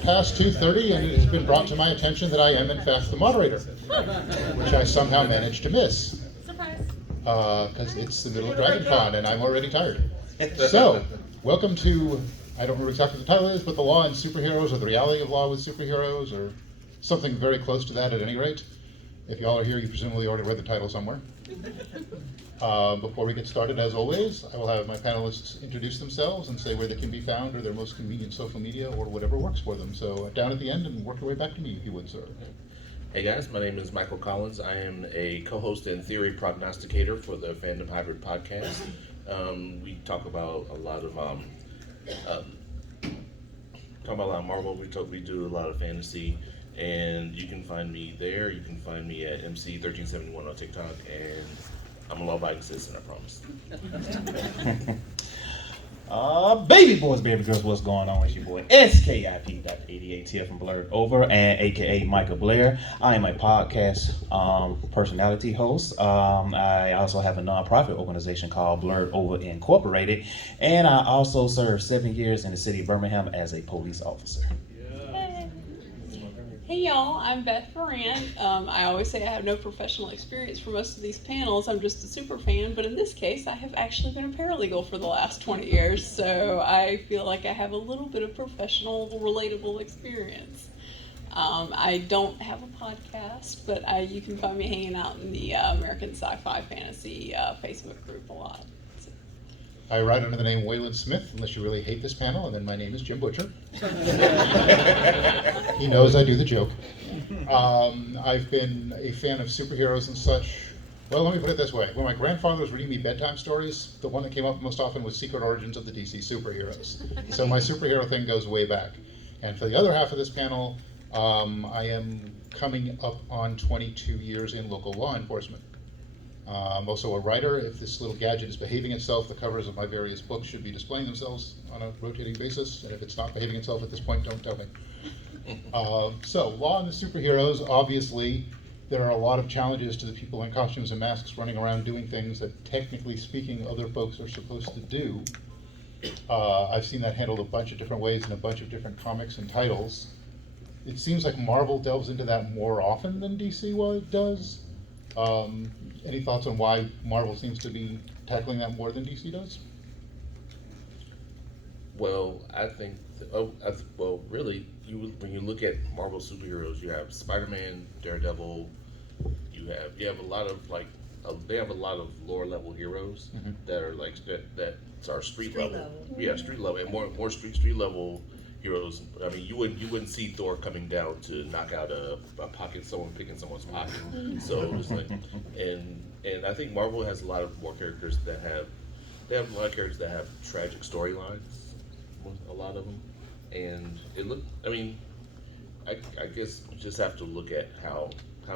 Past 2:30, and it has been brought to my attention that I am in fact the moderator, which I somehow managed to miss. Surprise. Because it's the middle of DragonCon and I'm already tired. So, welcome to, I don't remember exactly what the title is, but the law and superheroes, or the reality of law with superheroes, or something very close to that at any rate. If y'all are here, you presumably already read the title somewhere. Before we get started, as always, I will have my panelists introduce themselves and say where they can be found, or their most convenient social media, or whatever works for them. So down at the end, and work your way back to me, if you would, sir. Hey guys, my name is Michael Collins. I am a co-host and theory prognosticator for the Fandom Hybrid podcast. We talk about a lot of Marvel. We do a lot of fantasy, and you can find me there. You can find me at MC1371 on TikTok, and I'm a law-abiding citizen, I promise. Baby boys, baby girls, what's going on? It's your boy SKIP.88 here from Blurred Over, and aka Micah Blair. I am a podcast personality host. I also have a nonprofit organization called Blurred Over Incorporated, and I also served 7 years in the city of Birmingham as a police officer. Hey y'all, I'm Beth Verant. I always say I have no professional experience for most of these panels. I'm just a super fan, but in this case, I have actually been a paralegal for the last 20 years, so I feel like I have a little bit of professional, relatable experience. I don't have a podcast, but you can find me hanging out in the American Sci-Fi Fantasy Facebook group a lot. I write under the name Wayland Smith, unless you really hate this panel, and then my name is Jim Butcher. He knows I do the joke. I've been a fan of superheroes and such. Well, let me put it this way. When my grandfather was reading me bedtime stories, the one that came up most often was Secret Origins of the DC Superheroes. So my superhero thing goes way back. And for the other half of this panel, I am coming up on 22 years in local law enforcement. I'm also a writer. If this little gadget is behaving itself, the covers of my various books should be displaying themselves on a rotating basis, and if it's not behaving itself at this point, don't tell me. So, law and the superheroes, obviously, there are a lot of challenges to the people in costumes and masks running around doing things that, technically speaking, other folks are supposed to do. I've seen that handled a bunch of different ways in a bunch of different comics and titles. It seems like Marvel delves into that more often than DC does. Any thoughts on why Marvel seems to be tackling that more than DC does? Well, I think, really, when you look at Marvel superheroes, you have Spider-Man, Daredevil. You have a lot of they have a lot of lower level heroes that are that are street level. Yeah, street level, and more street level heroes. I mean, you wouldn't see Thor coming down to knock out a pocket, someone picking someone's pocket. So it's like, and I think Marvel has a lot of more characters that have a lot of characters that have tragic storylines. A lot of them, and I guess you just have to look at how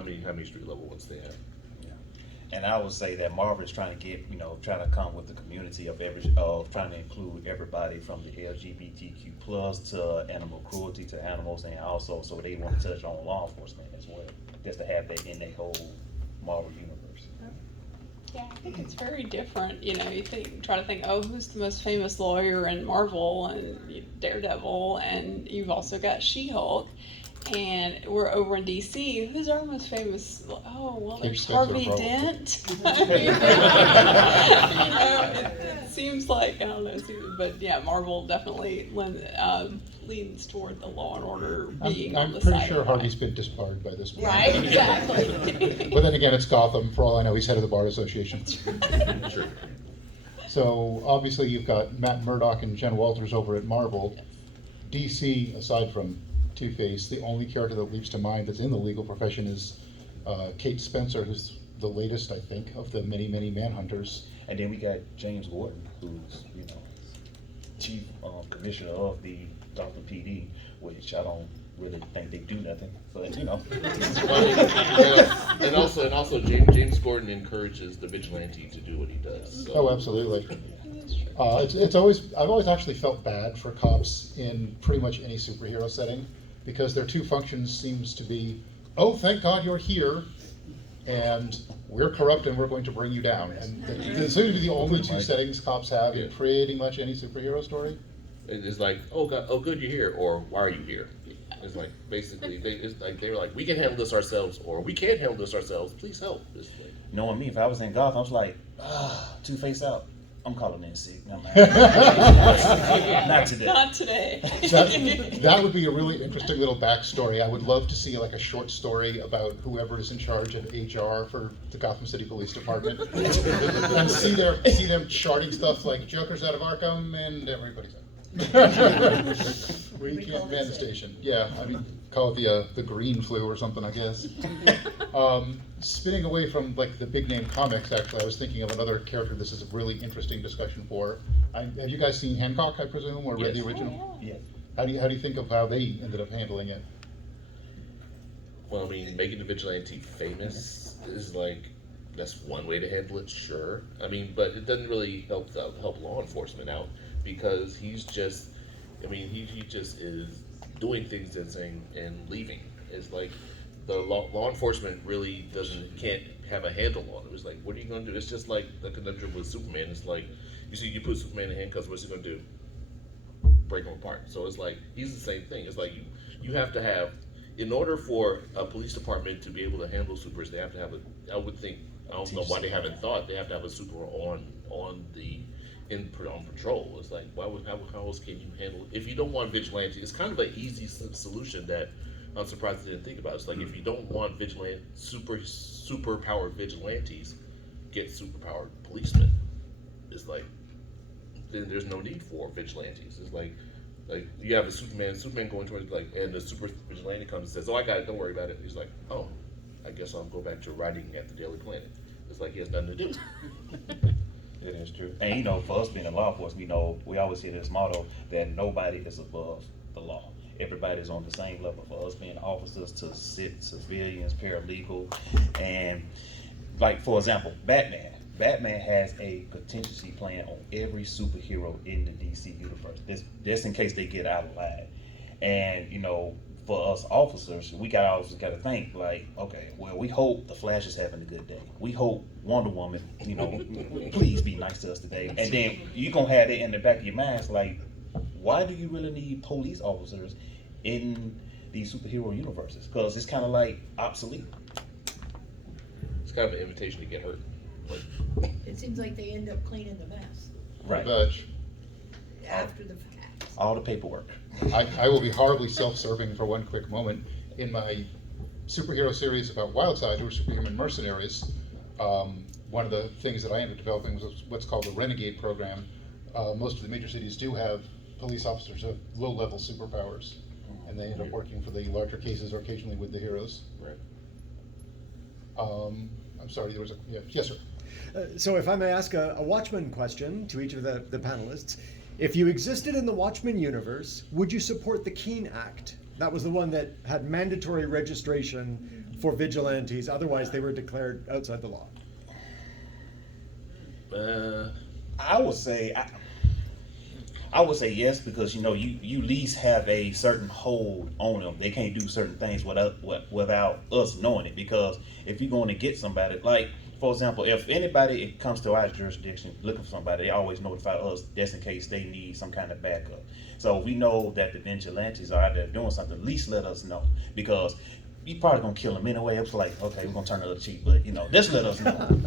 many street level ones they have. And I would say that Marvel is trying to come with the community of trying to include everybody from the LGBTQ plus to animal cruelty to animals, and also so they want to touch on law enforcement as well, just to have that in their whole Marvel universe. Yeah, I think it's very different. You try to think, who's the most famous lawyer in Marvel, and Daredevil, and you've also got She-Hulk. And we're over in DC. Who's our most famous? Oh, well, there's Harvey Dent. It seems like, I don't know, but yeah, Marvel definitely leans toward the Law and Order being on the side. I'm pretty sure Harvey's been disbarred by this point. Right, exactly. But then again, it's Gotham. For all I know, he's head of the Bar Association. Sure. So obviously, you've got Matt Murdock and Jen Walters over at Marvel. DC, aside from Two-Face, the only character that leaps to mind that's in the legal profession is Kate Spencer, who's the latest, I think, of the many, many Manhunters. And then we got James Gordon, who's chief commissioner of the Dr. PD, which I don't really think they do nothing, but And also James Gordon encourages the vigilante to do what he does. So. Oh, absolutely. I've always actually felt bad for cops in pretty much any superhero setting, because their two functions seems to be, oh, thank God you're here, and we're corrupt and we're going to bring you down. And they seem to be the only two settings cops have in pretty much any superhero story. It's like, oh God, oh good you're here, or why are you here? It's like basically they were like, we can handle this ourselves, or we can't handle this ourselves. Please help. It's like, Knowing me, if I was in Gotham, I was like, Two-Face out. I'm calling in sick. No, man. Not today. Not today. That would be a really interesting little backstory. I would love to see like a short story about whoever is in charge of HR for the Gotham City Police Department, and see them charting stuff like Joker's out of Arkham and everybody's out. We can't man the station. Yeah, I mean, call it the green flu or something, I guess. Spinning away from like the big name comics, actually, I was thinking of another character this is a really interesting discussion for. Have you guys seen Hancock, I presume, or read Yes. the original? Oh, yeah. Yeah. How do you think of how they ended up handling it? well, I mean, making the vigilante famous is like, that's one way to handle it, sure. I mean, but it doesn't really help law enforcement out, because he's just, I mean, he just is doing things and saying and leaving. It's like the law enforcement really can't have a handle on it. It's like, what are you going to do? It's just like the conundrum with Superman. It's like, you put Superman in handcuffs, what's he going to do? Break him apart. So it's like, he's the same thing. It's like you have to have, in order for a police department to be able to handle supers, they have to have I would think, I don't know why they haven't thought, they have to have a super on patrol. It's like, how else can you handle, if you don't want vigilante, it's kind of an easy solution that I'm surprised they didn't think about. It's like, if you don't want super powered vigilantes, get super powered policemen. It's like, then there's no need for vigilantes. It's like you have a Superman going towards, like, and the super vigilante comes and says, oh, I got it, don't worry about it. He's like, oh, I guess I'll go back to writing at the Daily Planet. It's like he has nothing to do. It is true. And for us being in law enforcement, we always hear this motto that nobody is above the law. Everybody's on the same level. For us being officers to civilians, paralegal, and like, for example, Batman. Batman has a contingency plan on every superhero in the DC universe, just in case they get out alive. And for us officers, we always got to think like, okay, well, we hope the Flash is having a good day. We hope Wonder Woman, please be nice to us today. And then you gonna have it in the back of your mind, it's like, why do you really need police officers in these superhero universes? Because it's kind of like obsolete. It's kind of an invitation to get hurt. It seems like they end up cleaning the mess Right. But after the fact. All the paperwork. I will be horribly self-serving for one quick moment. In my superhero series about Wildside, or Superhuman Mercenaries, one of the things that I ended up developing was what's called the Renegade program. Most of the major cities do have police officers of low-level superpowers, and they end up working for the larger cases or occasionally with the heroes. Right. I'm sorry, there was yes, sir. So if I may ask a Watchmen question to each of the panelists, if you existed in the Watchmen universe, would you support the Keene Act? That was the one that had mandatory registration for vigilantes, otherwise they were declared outside the law. I would say yes, because you at least have a certain hold on them. They can't do certain things without us knowing it. Because if you're going to get somebody, like for example, if anybody comes to our jurisdiction looking for somebody, they always notify us just in case they need some kind of backup. So if we know that the vigilantes are out there doing something, at least let us know, because you probably gonna kill them anyway. It's like, okay, we're gonna turn the other cheek, but just let us know.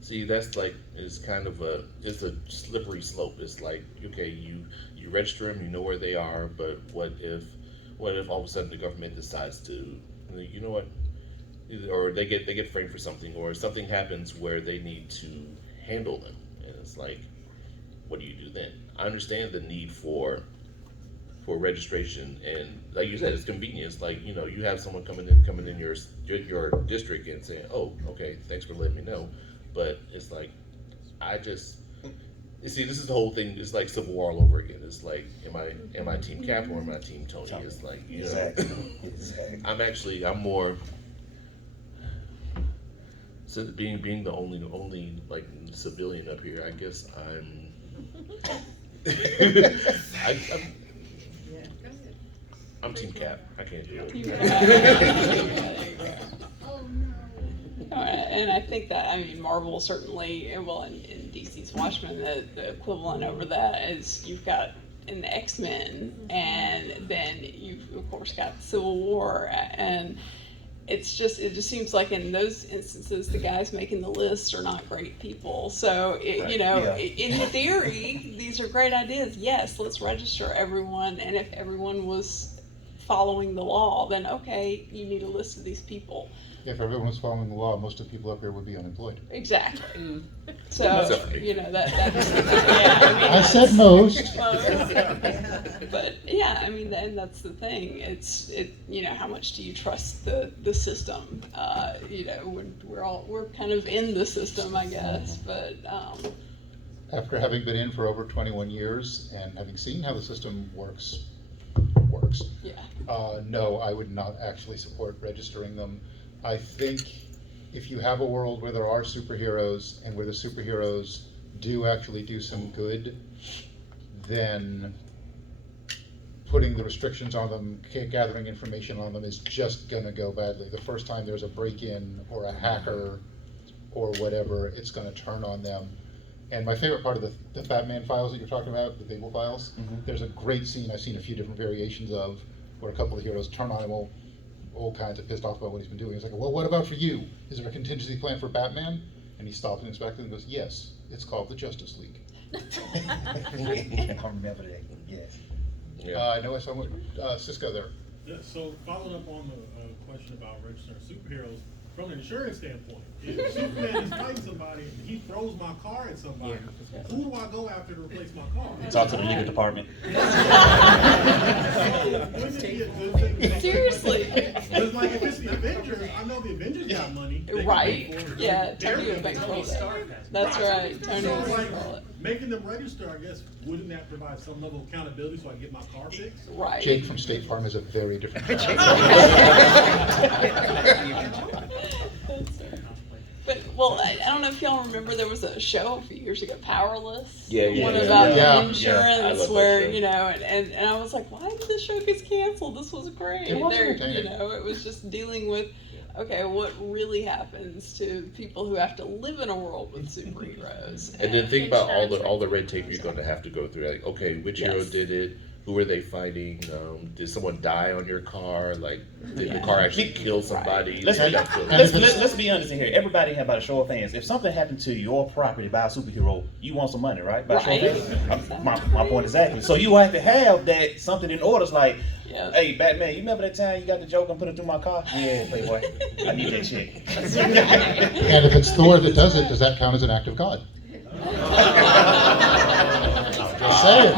See, that's like, it's kind of it's a slippery slope. It's like, okay, you register them, you know where they are, but what if all of a sudden the government decides to, you know what, or they get framed for something, or something happens where they need to handle them, and it's like, what do you do then? I understand the need for registration, and like you said, it's convenience. Like, you have someone coming in your district and saying, oh, okay, thanks for letting me know. But it's like, you see, this is the whole thing. It's like Civil War all over again. It's like, am I Team Cap or am I Team Tony? It's like, Exactly. I'm more, since being the only like civilian up here, I guess I'm I'm Team Cap. I can't do it. Oh, no. And I think that, Marvel certainly, well, in DC's Watchmen, the equivalent over that is you've got in the X-Men, and then course, got the Civil War, and it just seems like in those instances, the guys making the lists are not great people. So, in theory, these are great ideas. Yes, let's register everyone, and if everyone was following the law, then okay, you need a list of these people. If everyone was following the law, most of the people up here would be unemployed. Exactly. So, Except for me. that's yeah. I mean, I said most. but yeah, I mean, and that's the thing. How much do you trust the system? When we're kind of in the system, I guess. But After having been in for over 21 years and having seen how the system works, yeah, no, I would not actually support registering them. I think if you have a world where there are superheroes and where the superheroes do actually do some good, then putting the restrictions on them, gathering information on them is just gonna go badly. The first time there's a break-in or a hacker or whatever, it's gonna turn on them. And my favorite part of the Batman files that you're talking about, the Babel files, there's a great scene I've seen a few different variations of where a couple of heroes turn on him all kinds of pissed off about what he's been doing. He's like, well, what about for you? Is there a contingency plan for Batman? And he stops and inspects it and goes, yes, it's called the Justice League. I remember that, yes. Yeah. I know I saw Cisco there. Yeah, so following up on the question about registering superheroes, from an insurance standpoint, if Superman is fighting somebody and he throws my car at somebody, who do I go after to replace my car? Talk to the legal department. Wouldn't it be a good thing to- seriously. Because like if it's the Avengers, I know the Avengers got money. They can Right? pay for it. Yeah, They're Tony would gonna bankroll do that. it. That's right. Tony So would like, bankroll it. making them register, I guess, wouldn't that provide some level of accountability so I can get my car fixed? Right. Jake from State Farm is a very different guy. But I don't know if y'all remember there was a show a few years ago, Powerless. Yeah, One yeah, about yeah. I insurance, love that where show. and I was like, why did this show get canceled? This was great. It was There, entertaining. it was just dealing with, okay, what really happens to people who have to live in a world with superheroes? And then think about all the red tape you're going to have to go through. Like, okay, which hero Yes. did it? Who are they fighting? Did someone die on your car? Like, did the car actually kill somebody? Let's Like be, that feeling. let's be honest in here. Everybody have about a show of hands. If something happened to your property by a superhero, you want some money, right? By a show of Right. hands. My point exactly. So you have to have that something in order. It's like, Yeah. hey, Batman, you remember that time you got the joke and put it through my car? Yeah, Playboy. I need that check. And if it's Thor that does it, does that count as an act of God? Just saying.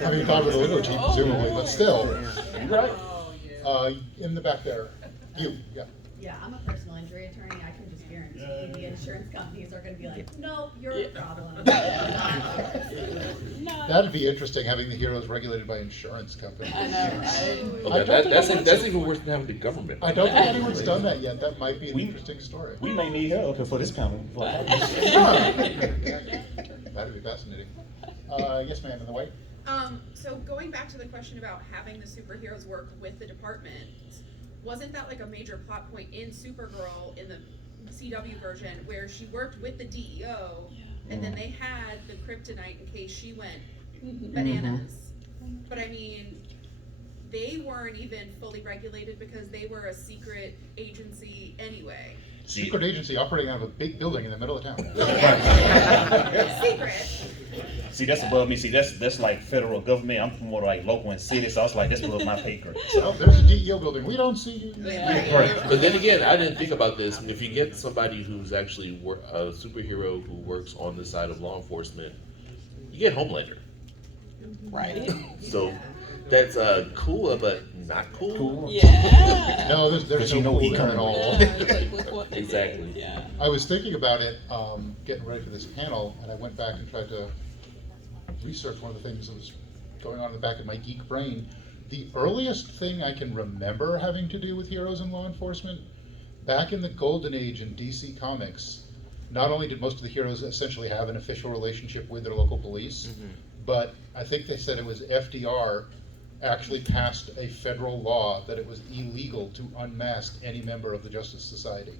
I mean, God with a little G, presumably, but still. Right? In the back there, yeah. Yeah, I'm a personal injury attorney. I can just guarantee the insurance companies are gonna be like, nope, you're a problem. That'd be interesting, having the heroes regulated by insurance companies. I know, right? Okay, that's even worse than having the government. I don't think anyone's done that yet. That might be an We- interesting story. We may need help for this panel. That'd be fascinating. Yes, ma'am, in the way. So going back to the question about having the superheroes work with the department, wasn't that like a major plot point in Supergirl in the CW version where she worked with the DEO and then they had the kryptonite in case she went bananas? But I mean, they weren't even fully regulated because they were a secret agency anyway. Secret agency operating out of a big building in the middle of town. Secret. See, that's above me. See, that's like federal government. I'm more like local and city, so I was like, that's above my pay grade. Oh, there's a DEO building. We don't see you. Yeah. But then again, I didn't think about this. If you get somebody who's actually a superhero who works on the side of law enforcement, you get Homelander. Right? So that's cool, but not cool. Yeah. No, there's But you no know cool he there coming. at all. Yeah, it's like, look what they Exactly. did. Yeah. I was thinking about it, getting ready for this panel, and I went back and tried to research one of the things that was going on in the back of my geek brain. The earliest thing I can remember having to do with heroes in law enforcement, back in the golden age in DC Comics, not only did most of the heroes essentially have an official relationship with their local police, but I think they said it was FDR actually passed a federal law that it was illegal to unmask any member of the Justice Society.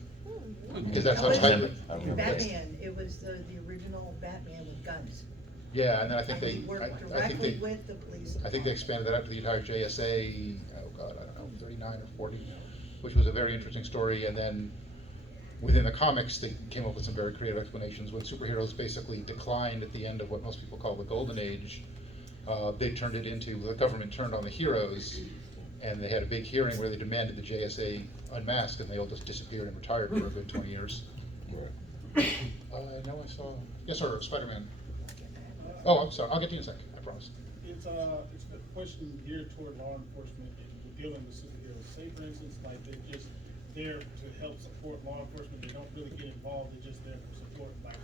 Because that's how tightly. In Batman, it was the original Batman with guns. Yeah, and then I think Like, you they, work I think directly they, with the police I think they department. expanded that out to the entire JSA, oh god, I don't know, 39 or 40, which was a very interesting story. And then within the comics, they came up with some very creative explanations. When superheroes basically declined at the end of what most people call the Golden Age, they turned it into, the government turned on the heroes, and they had a big hearing where they demanded the JSA unmask, and they all just disappeared and retired for a good 20 years. Now I saw, yes sir, Spider-Man. Oh, I'm sorry, I'll get to you in a sec, I promise. It's a question geared toward law enforcement and dealing with superheroes. Say for instance, like they're just there to help support law enforcement. They don't really get involved. They're just there for support, like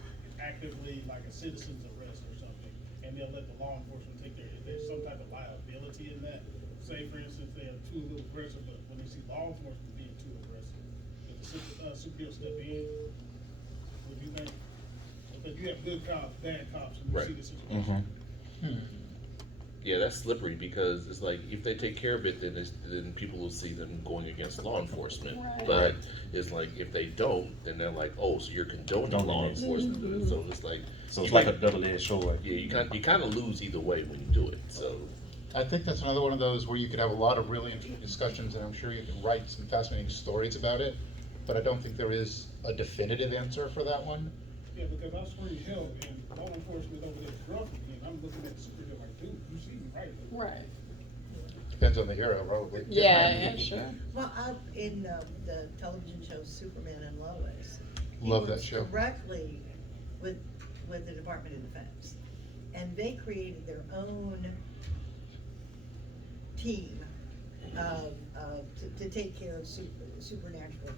actively, like a citizen's arrest or something. And they'll let the law enforcement take their. Is there some type of liability in that? Say for instance, they are too little aggressive, but when they see law enforcement being too aggressive, if the superhero step in, what do you think? Because you have good cops, bad cops, and you Right. see the situation. Yeah, that's slippery because it's like if they take care of it, then people will see them going against law enforcement. Right. But it's like if they don't, then they're like, oh, so you're condoning law enforcement. So it's like So it's you like a might- double-edged sword. Yeah, you kind of lose either way when you do it. So I think that's another one of those where you could have a lot of really interesting discussions, and I'm sure you can write some fascinating stories about it, but I don't think there is a definitive answer for that one. Yeah, because I scream hell and law enforcement over there grumpy, and I'm looking at the superhero like, dude, you see me right? Right. Depends on the hero, probably. Yeah, sure. Well, in the television show Superman and Lois. he Love that works show. Directly with the Department of Defense. And they created their own team to take care of supernatural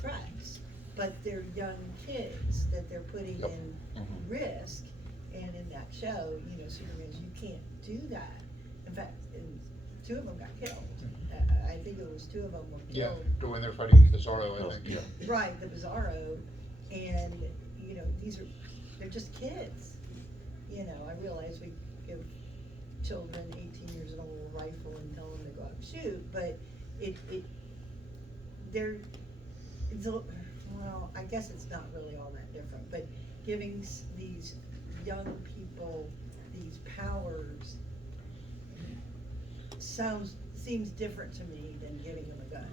threats. But they're young kids that they're putting Yep. in risk. And in that show, Superman, you can't do that. In fact, two of them got killed. I think it was two of them were Yeah, killed. when they're fighting Bizarro, I think. yeah. Right, the Bizarro, and, they're just kids. I realize we give children 18 years old a rifle and tell them to go out and shoot, but well, I guess it's not really all that different, but giving these young people these powers seems different to me than giving them a gun.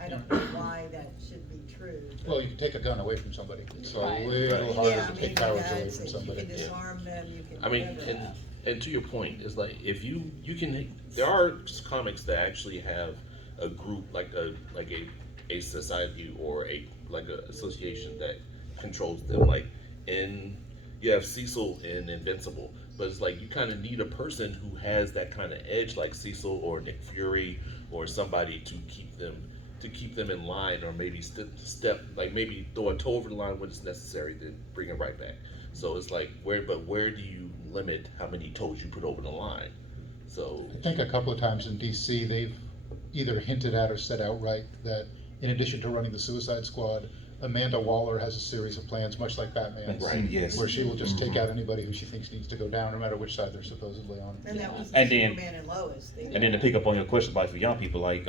I don't know why that should be true. but- Well, you can take a gun away from somebody. It's a Right. little Yeah, harder to maybe take powers away that's from it. somebody. You can disarm them, you can. I mean, whatever. and to your point, it's like if you can, there are comics that actually have a group like a society or a association that controls them. Like you have Cecil in Invincible, but it's like you kind of need a person who has that kind of edge, like Cecil or Nick Fury or somebody to keep them in line, or maybe maybe throw a toe over the line when it's necessary, then bring it right back. So it's like where do you limit how many toes you put over the line? So I think a couple of times in DC, they've either hinted at or said outright that in addition to running the Suicide Squad, Amanda Waller has a series of plans, much like Batman's, Right. Yes. where she will just take out anybody who she thinks needs to go down, no matter which side they're supposedly on. And that was And then- Superman and Lois. And then to pick up on your question, like for young people, like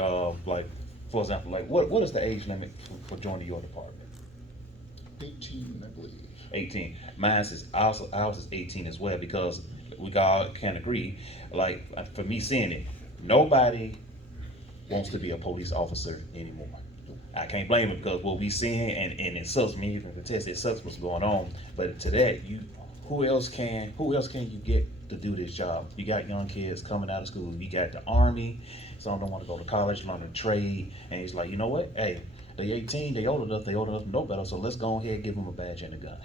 for example, like what is the age limit for joining your department? 18, I believe. 18. Ours is 18 as well, because we all can agree. Like for me seeing it, nobody wants to be a police officer anymore. I can't blame it, because what we seeing and it sucks me even to test, it sucks what's going on. But to that, who else can you get to do this job? You got young kids coming out of school. You got the Army. Some don't want to go to college, learn a trade, and he's like, you know what? Hey, they 18, they old enough to know better. So let's go ahead and give them a badge and a gun.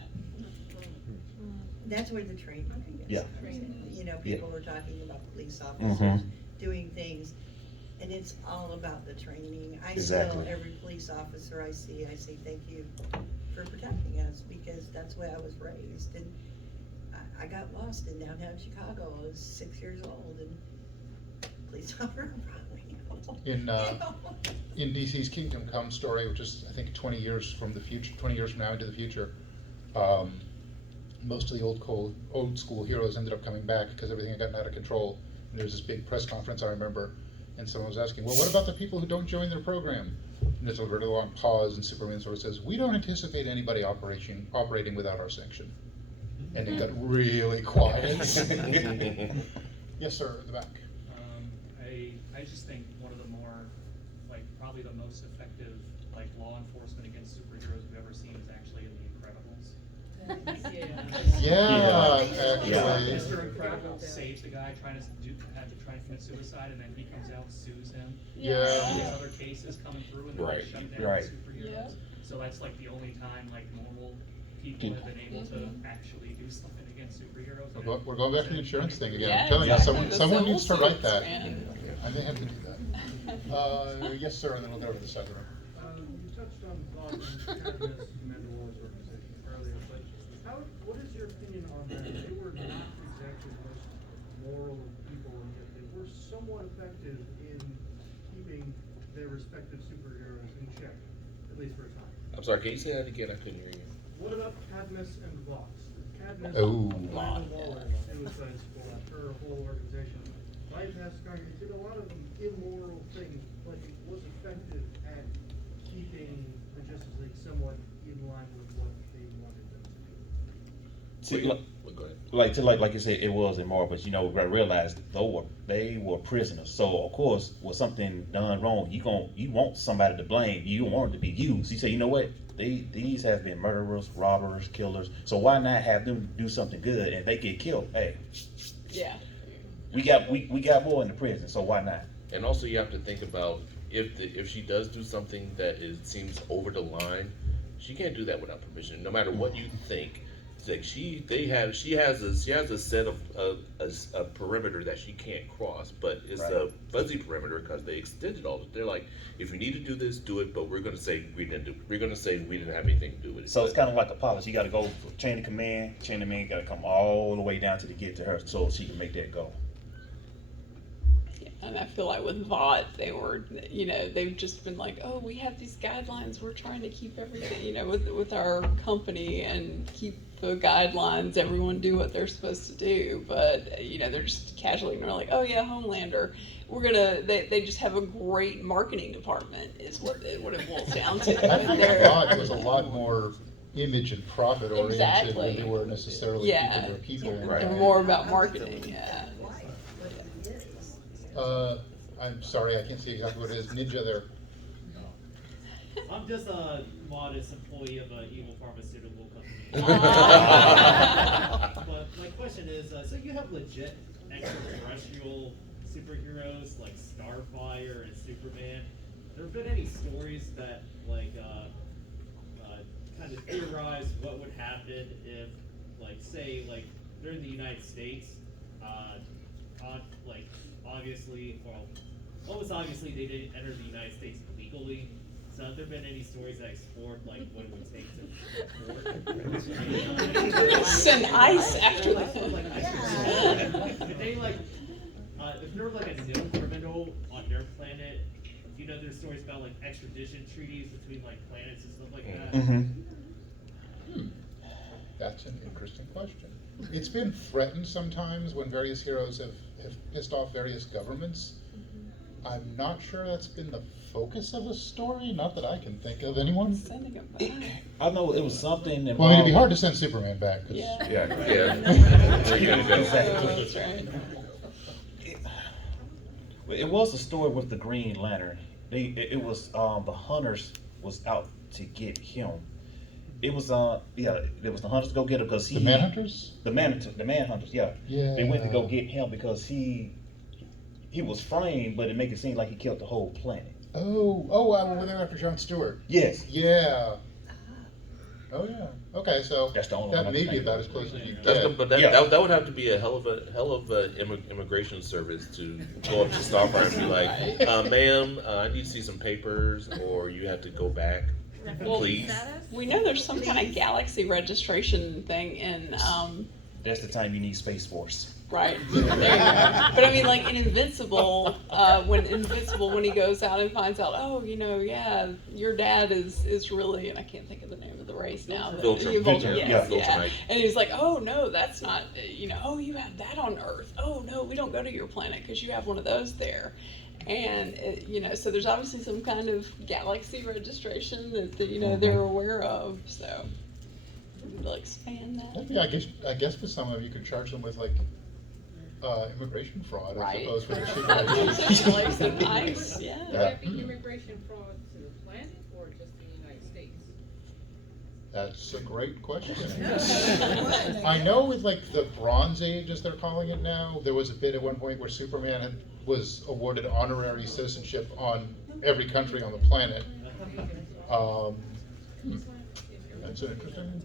That's where the training is. Yeah. People were talking about police officers doing things, and it's all about the training. I Exactly. tell every police officer I say thank you for protecting us, because that's the way I was raised. And I got lost in downtown Chicago. I was 6 years old, and police officer brought me home. In DC's Kingdom Come story, which is I think 20 years from now into the future, most of the old school heroes ended up coming back because everything had gotten out of control. And there was this big press conference, I remember, and someone was asking, well, what about the people who don't join their program? And there's a really long pause, and Superman sort of says, we don't anticipate anybody operating without our sanction. And it got really quiet. Yes, sir, in the back. I just think one of the more, like, probably the most effective, like, law enforcement against superheroes we've ever seen is actually in The Incredibles. Yeah, Yeah. actually. Mr. Incredible saves the guy trying to commit suicide, and then he comes out and sues him. Yeah. All these other cases coming through, and they're Right. shut down Right. superheroes. Yeah. So that's like the only time like normal people have been able to actually do something against superheroes. We're going back to the insurance thing again. Yeah, I'm telling you, exactly. The someone civil needs to write suits, that. man. I may have to do that. Yes, sir, and then we'll go to the side of the room. You touched on Cadmus Mandalorian's organization earlier, but what is your opinion on that? They were not exactly the most moral of people, and yet they were somewhat effective in keeping their respective superheroes in check, at least for a time. I'm sorry, can you say that again? I couldn't hear you. What about Cadmus and Vox? Cadmus, Oh. Amanda Waller, Suicide Squad, her whole organization. Bypassing, it did a lot of immoral things, but it was effective at keeping the Justice League somewhat in line with what they wanted them to do. See, Go ahead. like you said, it was immoral, but you know, we gotta realize they were prisoners. So of course, with something done wrong, you want somebody to blame. You don't want it to be you. So you say, you know what? These have been murderers, robbers, killers. So why not have them do something good? And if they get killed, hey, Yeah. we got more in the prison. So why not? And also, you have to think about if she does do something that seems over the line, she can't do that without permission. No matter what you think, it's like she has a set of a perimeter that she can't cross, but it's Right. a fuzzy perimeter because they extended all of it. They're like, if you need to do this, do it, but we're going to say we didn't do it. We're going to say we didn't have anything to do with it. So it's kind of like a policy. You got to go chain of command. Chain of command got to come all the way down to get to her, so she can make that go. And I feel like with VOT, they've just been like, oh, we have these guidelines. We're trying to keep everything, with our company and keep the guidelines. Everyone do what they're supposed to do. But, they're just casually ignoring, like, oh yeah, Homelander. They just have a great marketing department is what it boils down to. And they're- God, it was a lot more image and profit oriented Exactly. than they were necessarily Yeah. people. They're people. Right. They're more about marketing, yeah. I'm sorry, I can't see exactly what it is. Ninja there. I'm just a modest employee of an evil pharmaceutical company. But my question is, so you have legit extraterrestrial superheroes like Starfire and Superman. There have been any stories that kind of theorize what would happen if, say, they're in the United States, almost obviously they didn't enter the United States legally. So have there been any stories that explored what it would take to Send ice after them. If they if they're a known criminal on their planet, there's stories about extradition treaties between planets and stuff like that. Mm-hmm. That's an interesting question. It's been threatened sometimes when various heroes have pissed off various governments. I'm not sure that's been the focus of a story, not that I can think of anyone. Sending them back. I know it was something that. Well, I mean, it'd be hard to send Superman back. 'Cause Yeah. Yeah. Oh, that's right. It was a story with the Green Lantern. It was the hunters was out to get him. It was it was the hunters to go get him because The Manhunters? The Manhunters, yeah. Yeah. They went to go get him because he was framed, but it make it seem like he killed the whole planet. Oh, when they were after Jon Stewart. Yes. Yeah. Oh yeah. Okay, so That's the only that one I may can be think about of. as close as you That's get. but that, Yeah. that would have to be a hell of a immigration service to go up to Starfire and be like, ma'am, I need to see some papers, or you have to go back, please. We know there's some kind of galaxy registration thing in, That's the time you need Space Force. right. There you go. But I mean, in Invincible, when he goes out and finds out, oh, yeah, your dad is really, and I can't think of the name of the race now. but- Viltrum. Viltrum, yes, Viltrum, yeah. right. And he's like, oh, no, that's not, oh, you have that on Earth. Oh, no, we don't go to your planet because you have one of those there. And, so there's obviously some kind of galaxy registration that they're aware of, so. to expand that. Yeah, I guess for some of you could charge them with like immigration fraud, I Right. suppose, for the Like some ice, yeah. Would that be immigration fraud to the planet or just the United States? That's a great question. I know with like the Bronze Age, as they're calling it now, there was a bit at one point where Superman was awarded honorary citizenship on every country on the planet. That's an interesting.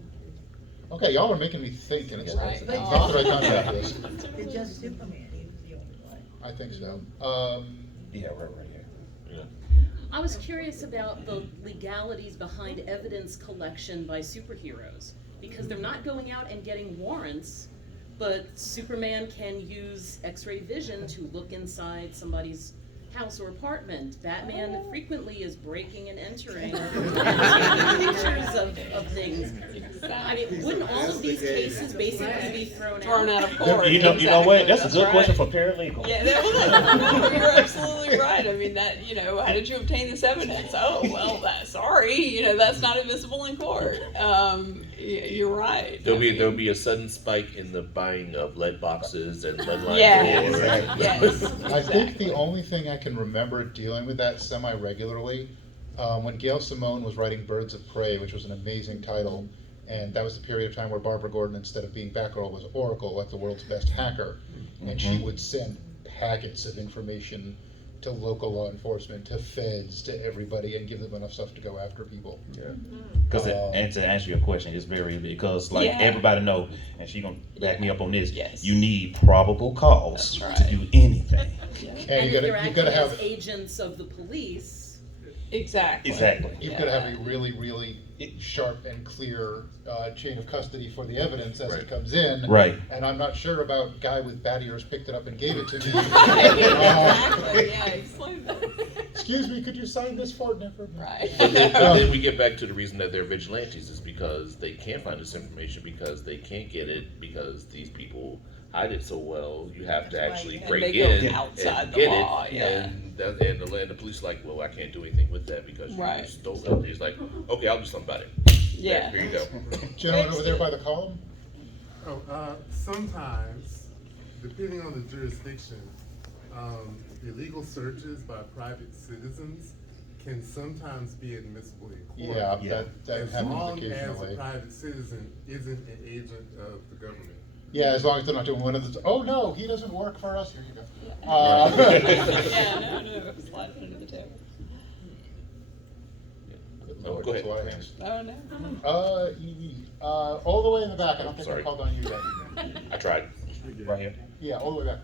Okay, y'all are making me think, and it's Right. not the right time to do this. It's just Superman, he was the only one. I think so. Yeah, right here. I was curious about the legalities behind evidence collection by superheroes, because they're not going out and getting warrants, but Superman can use X-ray vision to look inside somebody's house or apartment. Batman frequently is breaking and entering pictures of things. I mean, wouldn't all of these cases basically be thrown out of court? You know what? That's a good right. question for paralegal. Yeah, you're absolutely right. I mean, that, how did you obtain this evidence? Oh, well, sorry, that's not admissible in court. You're right. There'll be a sudden spike in the buying of lead boxes and lead line Yeah, doors. yes. I think the only thing I can remember dealing with that semi-regularly, when Gail Simone was writing Birds of Prey, which was an amazing title, and that was the period of time where Barbara Gordon, instead of being Batgirl, was Oracle, like the world's best hacker, and she would send packets of information to local law enforcement, to feds, to everybody, and give them enough stuff to go after people. Because and to answer your question, it's very because everybody know, and she gonna back me up on this. Yes. You need probable cause That's to right. do anything. And if they're you've acting got to have as agents of the police. Exactly. You've got to have a really, really sharp and clear chain of custody for the evidence as it comes in. Right. And I'm not sure about guy with bat ears picked it up and gave it to me. Exactly. Yeah, explain that. Excuse me, could you sign this for me? Right. But then we get back to the reason that they're vigilantes is because they can't find this information, because they can't get it, because these people hide it so well. You have to actually And break they go in outside and the get law, it, yeah. and the police are like, well, I can't do anything with that because you Right. stole it. He's like, okay, I'll do something about it. Yeah. Here you go. Gentleman over there by the column? Sometimes, depending on the jurisdiction, illegal searches by private citizens can sometimes be admissible in court. Yeah, that as happens long as a occasionally. private citizen isn't an agent of the government. Yeah, as long as they're not doing one of the, oh no, he doesn't work for us, here you go. Yeah, no, slide it under the table. Oh, go ahead. Oh, no. All the way in the back, I don't think I Sorry. called on you yet. I tried. Right here. Yeah, all the way back.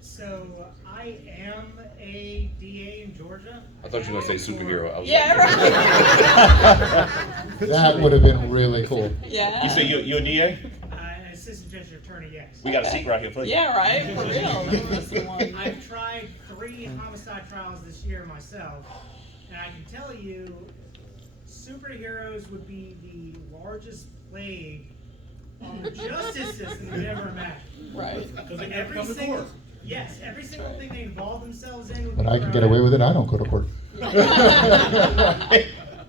So I am a DA in Georgia. I thought you were gonna say superhero. I was like, That would have been really cool. Yeah. You say you're a DA? Assistant District Attorney, yes. We got a seat right here for you. Yeah, right, for real. I've tried 3 homicide trials this year myself, and I can tell you, superheroes would be the largest plague on the justice system you'd ever imagine. Right. Because every single, yes, every single thing they involve themselves in would When be I can get thrown away out. with it, I don't go to court.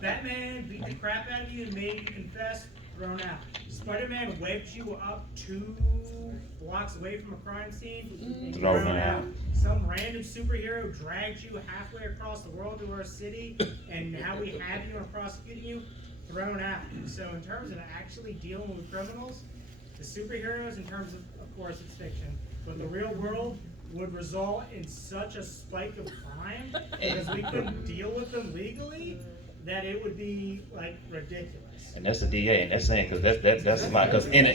Batman beat the crap out of you and made you confess, thrown out. Spider-Man whipped you up 2 blocks away from a crime scene, Thrown thrown out. out. Some random superhero dragged you halfway across the world to our city, and now we have you and are prosecuting you, thrown out. So in terms of actually dealing with criminals, the superheroes, in terms of course it's fiction, but the real world would result in such a spike of crime because we couldn't deal with them legally that it would be like ridiculous. And that's the DA, and that's saying because that's a lot. Because in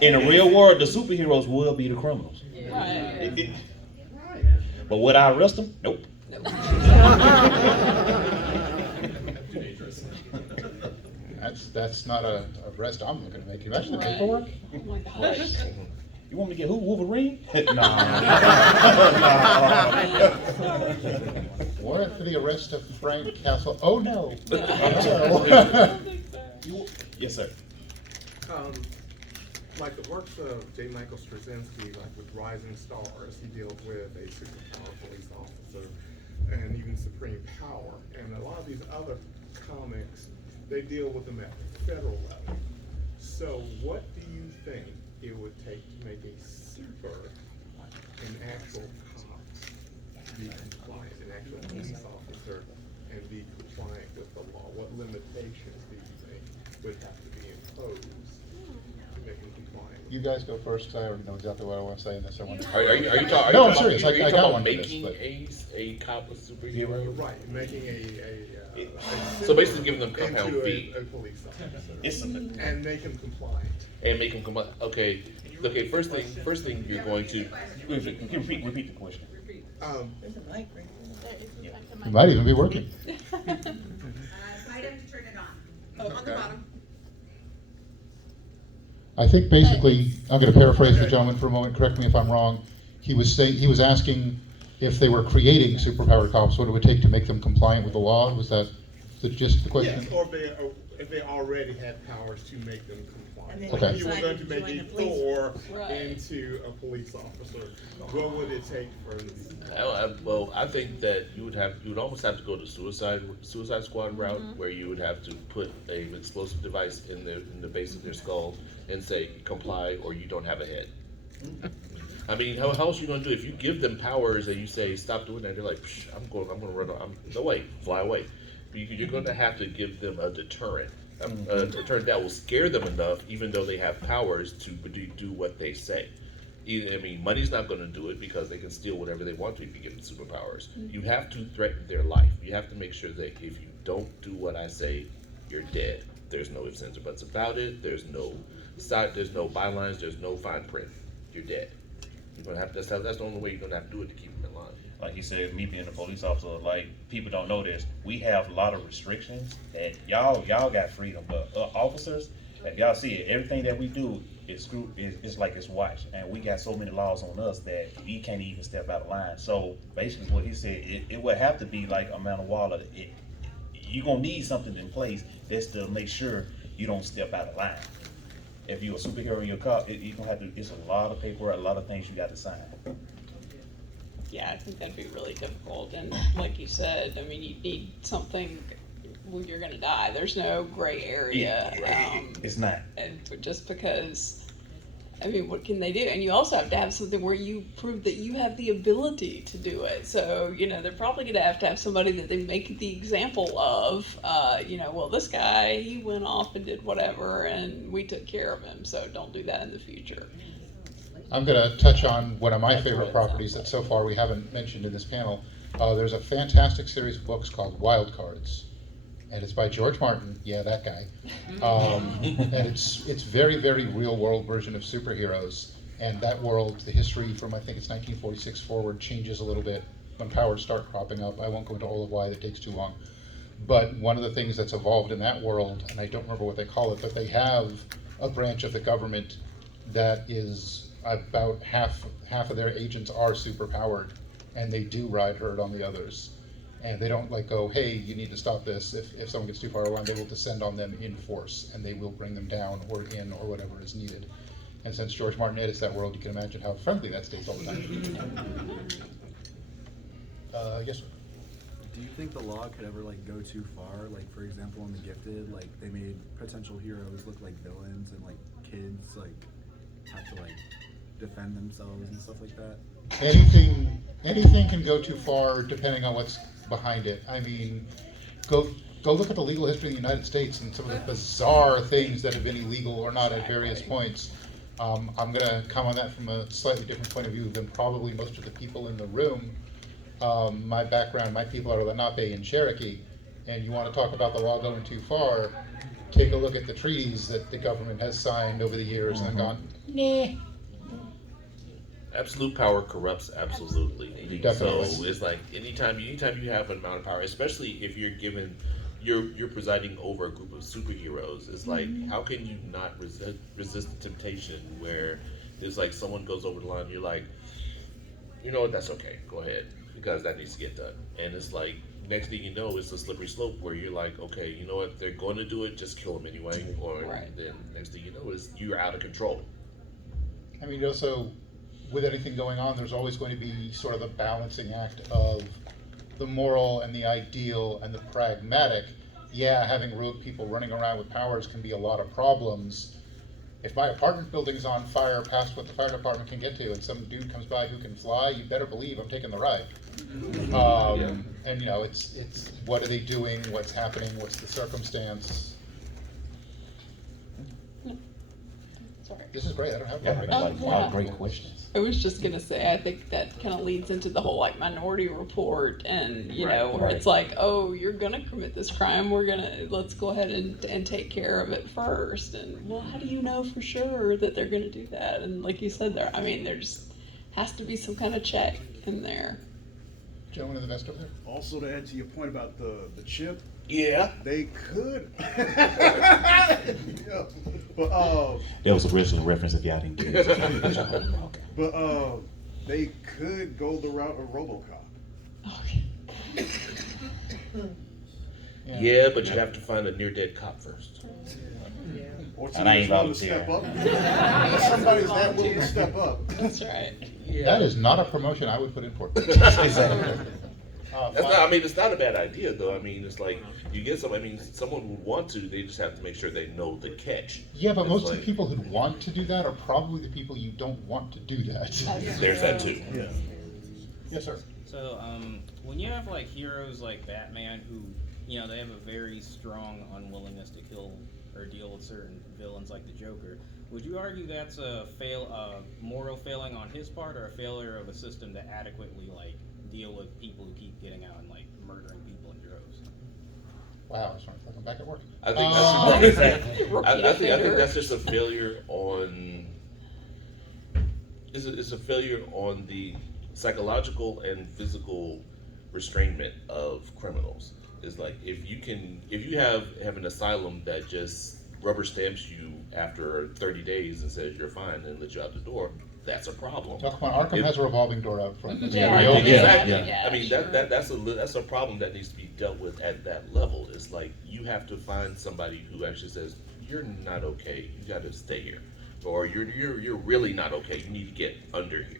the real world, the superheroes will be the criminals. Right. But would I arrest them? Nope. That's not a arrest I'm looking to make. Imagine the paperwork. Oh my gosh. You want me to get who? Wolverine? What if the arrest of Frank Castle? Oh no. Yes, sir. Like the works of J. Michael Straczynski, like with Rising Stars, he deals with a superpower police officer and even supreme power. And a lot of these other comics, they deal with them at the federal level. So what do you think it would take to make a super, an actual cop, be compliant, an actual police officer, and be compliant with the law? What limitations do you think would have to be imposed to make him compliant? You guys go first, 'cause I already know exactly what I want to say in this. I want to. Are you talking? No, I'm serious. Are you I talking got about one for this, making but- a cop a superhero? Right, making a So basically giving them into compound B. a police officer. It's- and make him compliant. And make them come up. Okay. First thing you're going to. Repeat the question. There's a mic right there. It might even be working. Invite him to turn it on. On the bottom. I think basically, I'm going to paraphrase the gentleman for a moment. Correct me if I'm wrong. He was asking if they were creating superpowered cops, what it would take to make them compliant with the law. Was that the gist of the question? Yes, or if they already had powers to make them compliant. And then Okay. If you were going to make join a the police Thor Right. into a police officer, what would it take for him to be? Well, I think that you would almost have to go the Suicide Squad route, where you would have to put an explosive device in the base of their skull and say comply or you don't have a head. I mean, how else are you gonna do it? If you give them powers and you say stop doing that, they're like, Psh, I'm gonna run. No way, fly away. You're gonna have to give them a deterrent. A deterrent that will scare them enough, even though they have powers to do what they say. I mean, money's not going to do it because they can steal whatever they want to if you give them superpowers. You have to threaten their life. You have to make sure that if you don't do what I say, you're dead. There's no ifs, ands, or buts about it. There's no bylines. There's no fine print. You're dead. You're gonna have. That's the only way you're gonna have to do it to keep them in line. Like you said, me being a police officer, like people don't know this. We have a lot of restrictions that y'all got freedom, but officers, if y'all see it, everything that we do is it's like it's watched, and we got so many laws on us that we can't even step out of line. So basically, what he said, it would have to be like Amanda Waller. You're gonna need something in place that's to make sure you don't step out of line. If you're a superhero in your car, you're gonna have to. It's a lot of paperwork, a lot of things you got to sign. Yeah, I think that'd be really difficult, and like you said, I mean, you need something when you're gonna die. There's no gray area. It's not. And just because, I mean, what can they do? And you also have to have something where you prove that you have the ability to do it. So, they're probably gonna have to have somebody that they make the example of, well, this guy, he went off and did whatever, and we took care of him, so don't do that in the future. I'm going to touch on one of my favorite properties that so far we haven't mentioned in this panel. There's a fantastic series of books called Wild Cards, and it's by George Martin. Yeah, that guy. And it's very, very real world version of superheroes. And that world, the history from I think it's 1946 forward changes a little bit when powers start cropping up. I won't go into all of why, that takes too long. But one of the things that's evolved in that world, and I don't remember what they call it, but they have a branch of the government that is about half of their agents are super powered, and they do ride herd on the others, and they don't go, hey, you need to stop this. If someone gets too far around, they will descend on them in force, and they will bring them down or in or whatever is needed. And since George Martin edits that world, you can imagine how friendly that stays all the time. Yes, sir. Do you think the law could ever go too far? Like, for example, in The Gifted, they made potential heroes look like villains, and kids have to defend themselves and stuff like that. Anything can go too far depending on what's behind it. I mean, go look at the legal history of the United States and some of the bizarre things that have been illegal or not at various points. I'm going to come on that from a slightly different point of view than probably most of the people in the room. My background, my people are Lenape and Cherokee, and you want to talk about the law going too far, take a look at the treaties that the government has signed over the years and gone, nah. Absolute power corrupts absolutely. Definitely. So it's like anytime you have an amount of power, especially if you're presiding over a group of superheroes, it's like how can you not resist the temptation where it's like someone goes over the line and you're like, you know what, that's okay, go ahead, because that needs to get done. And it's like next thing you know, it's a slippery slope where you're like, okay, you know what, they're going to do it, just kill them anyway. Or then next thing you know is you're out of control. I mean, also, with anything going on, there's always going to be sort of a balancing act of the moral and the ideal and the pragmatic. Yeah, having rogue people running around with powers can be a lot of problems, if my apartment building's on fire past what the fire department can get to, and some dude comes by who can fly, you better believe I'm taking the ride. And it's what are they doing? What's happening? What's the circumstance? Sorry. This is great. I don't have Yeah, one. like, wow, great questions. I was just gonna say, I think that kind of leads into the whole like Minority Report, and where it's like, oh, you're gonna commit this crime, let's go ahead and take care of it first. And well, how do you know for sure that they're gonna do that? And like you said, there just has to be some kind of check in there. Gentleman in the vest over there. Also, to add to your point about the chip, Yeah. they could. Yeah. But There was a wrestling reference if y'all didn't get it. Okay. but they could go the route of RoboCop. Yeah, but you have to find a near-dead cop first. Or And I ain't willing to step up. Somebody's that willing to step up. That's right. That is not a promotion I would put in for. That's not, I mean, it's not a bad idea, though. I mean, it's like, you get some, I mean, someone would want to, they just have to make sure they know the catch. Yeah, but It's most of like- the people who want to do that are probably the people you don't want to do that. There's that too. Yeah. Yes, sir. So, when you have like heroes like Batman who, they have a very strong unwillingness to kill or deal with certain villains like the Joker, would you argue that's a moral failing on his part, or a failure of a system to adequately like deal with people who keep getting out and like murdering people in droves? Wow, I was trying to think I'm back at work. I think I think that's just a failure on. It's a failure on the psychological and physical restrainment of criminals. It's like if you have an asylum that just rubber stamps you after 30 days and says you're fine and lets you out the door, that's a problem. Oh, come on, Arkham has a revolving door out front. Exactly. Yeah. I mean that's a problem that needs to be dealt with at that level. It's like you have to find somebody who actually says you're not okay. You got to stay here, or you're really not okay. You need to get under here.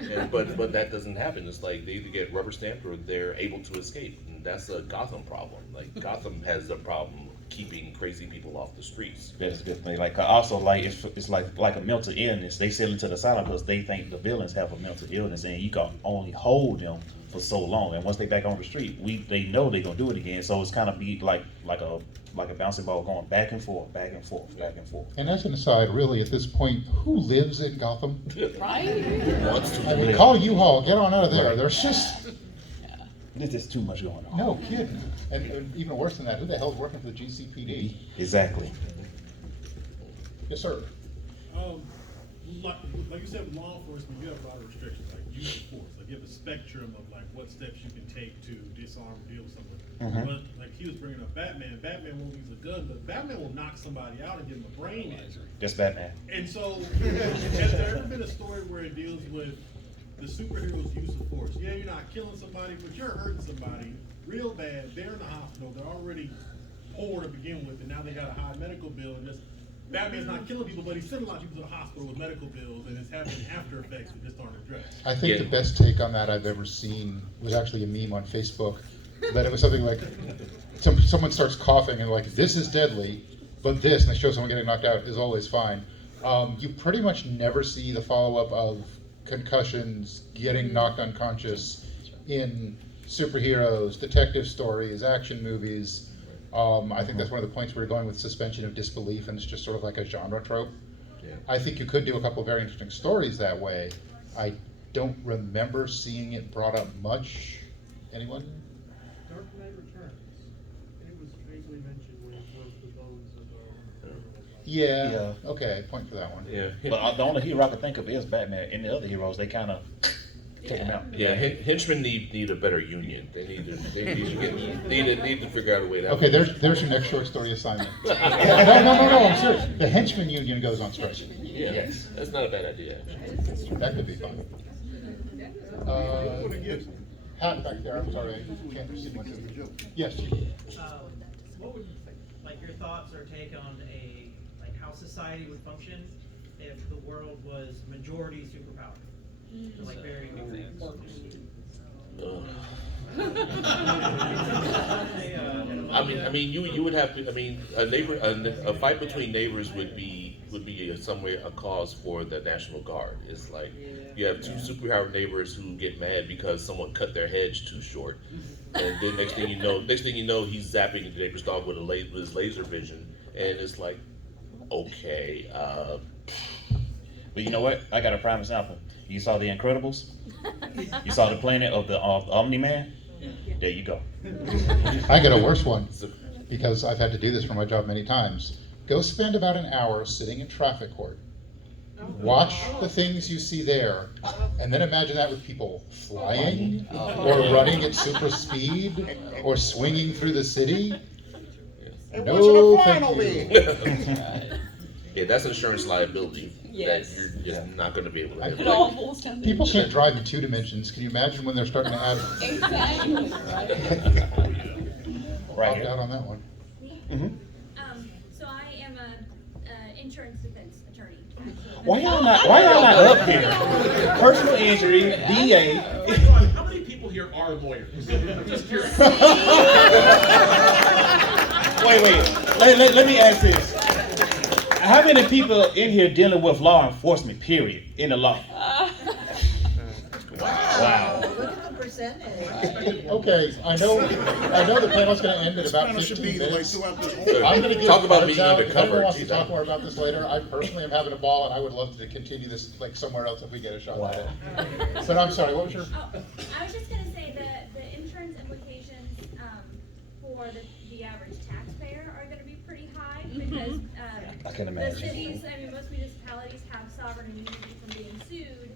And, but that doesn't happen. It's like they either get rubber stamped or they're able to escape, and that's a Gotham problem. Like Gotham has a problem keeping crazy people off the streets. That's a good thing. Like also, like it's like a mental illness. They sell into the asylum because they think the villains have a mental illness, and you can only hold them for so long. And once they back on the street, they know they're gonna do it again. So it's kind of be like a bouncing ball going back and forth, back and forth, back and forth. And as an aside, really, at this point, who lives in Gotham? Right? I mean, call U-Haul, get on out of there. There's just... There's just too much going on. No kidding. And even worse than that, who the hell's working for the GCPD? Exactly. Yes, sir. Like you said, with law enforcement, you have a lot of restrictions, like use of force. Like you have a spectrum of like what steps you can take to disarm or deal with someone. But like he was bringing up Batman. Batman won't use a gun, but Batman will knock somebody out and give them a brain injury. Just Batman. And so, has there ever been a story where it deals with the superhero's use of force? Yeah, you're not killing somebody, but you're hurting somebody real bad. They're in the hospital. They're already poor to begin with, and now they got a high medical bill. And just Batman's not killing people, but he's sending a lot of people to the hospital with medical bills, and it's having after effects that just aren't addressed. I think the best take on that I've ever seen was actually a meme on Facebook. That it was something like, someone starts coughing and like, this is deadly, but this, and they show someone getting knocked out, is always fine. You pretty much never see the follow-up of concussions, getting knocked unconscious in superheroes, detective stories, action movies. I think that's one of the points we're going with suspension of disbelief, and it's just sort of like a genre trope. Yeah. I think you could do a couple of very interesting stories that way. I don't remember seeing it brought up much. Anyone? Dark Knight Returns. It was vaguely mentioned when he broke the bones of Yeah. Okay. Point for that one. Yeah. But the only hero I can think of is Batman. And the other heroes, they kind of take him out. Yeah, henchmen need a better union. They need to figure out a way to. Okay, there's your next short story assignment. No, I'm serious. The henchmen union goes on strike. Yeah, that's not a bad idea. That could be fun. Hat back there. I'm sorry, I can't see much of the Yes. What would your thoughts or take on how society would function if the world was majority superpower? Very important. I mean, you would have to. I mean, a fight between neighbors would be would be somewhere a cause for the National Guard. It's like you have two superpowered neighbors who get mad because someone cut their hedge too short, and then next thing you know, he's zapping the neighbor's dog with his laser vision, and it's like, okay. But you know what? I got a prime example. You saw The Incredibles? You saw the planet of the Omni-Man? There you go. I got a worse one, because I've had to do this for my job many times. Go spend about an hour sitting in traffic court. Watch the things you see there, and then imagine that with people flying, or running at super speed, or swinging through the city. No, thank you. Yeah, that's insurance liability. Yes. That you're just not going to be able to. It all boils down to People can't drive in 2 dimensions. Can you imagine when they're starting to add? Exactly, right. Right. Out on that one. So I am a insurance defense attorney. Why y'all not up here? Personal injury, DA. How many people here are lawyers? I'm just curious. Wait. Let me ask this. How many people in here dealing with law enforcement, period, in the law? Wow. Look at the percentage. Okay, I know the panel's going to end in about 15 minutes. I'm going to give Talk about cards being out. If undercover, anyone wants to Gina. talk more about this later, I personally am having a ball, and I would love to continue this like somewhere else if we get a shot at it. But I'm sorry, what was your? I was just going to say that the insurance implications for the average taxpayer are going to be pretty high because I can the imagine. cities, most municipalities have sovereign immunity from being sued,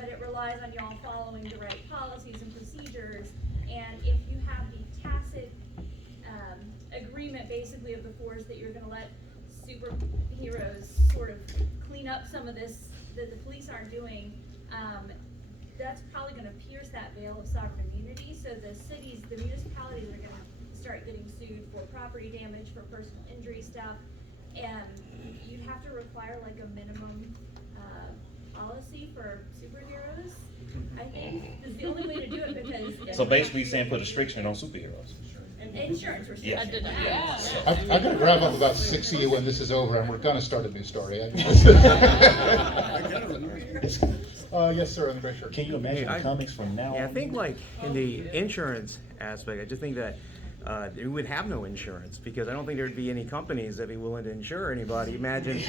but it relies on y'all following the right policies and procedures. And if you have the tacit agreement, basically, of the force that you're going to let superheroes sort of clean up some of this that the police aren't doing, that's probably going to pierce that veil of sovereign immunity. So the cities, the municipalities are going to start getting sued for property damage, for personal injury stuff, and you'd have to require like a minimum policy for superheroes. I think is the only way to do it because. So basically saying put a restriction on superheroes. Insurance restriction. Yeah. I'm going to grab up about 6 of you when this is over, and we're going to start a new story. Yes, sir, in the gray shirt. Can you imagine the comics from now on? I think like in the insurance aspect, I just think that we would have no insurance because I don't think there'd be any companies that'd be willing to insure anybody. Imagine,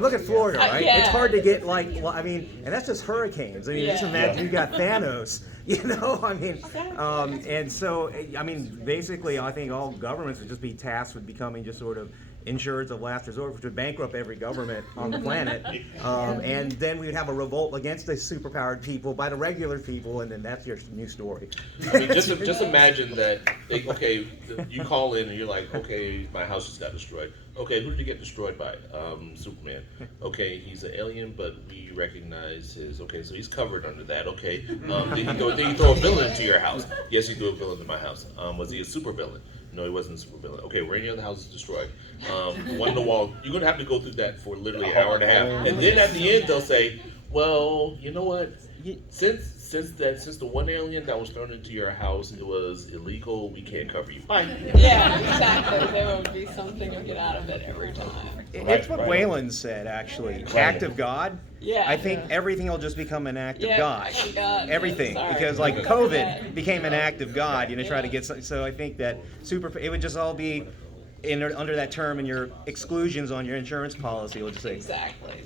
look at Florida, right? Yeah. It's hard to get and that's just hurricanes. Just imagine you got Thanos, and so, basically I think all governments would just be tasked with becoming just sort of insurance of last resort, which would bankrupt every government on the planet. And then we would have a revolt against the superpowered people by the regular people, and then that's your new story. Just imagine that, you call in and you're like, okay, my house just got destroyed. Okay, who did it get destroyed by? Superman. Okay, he's an alien, but we recognize so he's covered under that. Okay, did he throw a villain into your house? Yes, he threw a villain into my house. Was he a super villain? No, he wasn't a super villain. Okay, were any other houses destroyed? One in the wall. You're gonna have to go through that for literally an hour and a half, and then at the end they'll say, "Well, you know what? Since the one alien that was thrown into your house, it was illegal. We can't cover you. Bye." Yeah, exactly. There would be something to get out of it every time. It's what Wayland said, actually. Act of God. Yeah. I think everything will just become an act of God. Act of God. Everything, Sorry. because like COVID became an act of God. Try to get so I think that it would just all be under that term in your exclusions on your insurance policy. It'll just say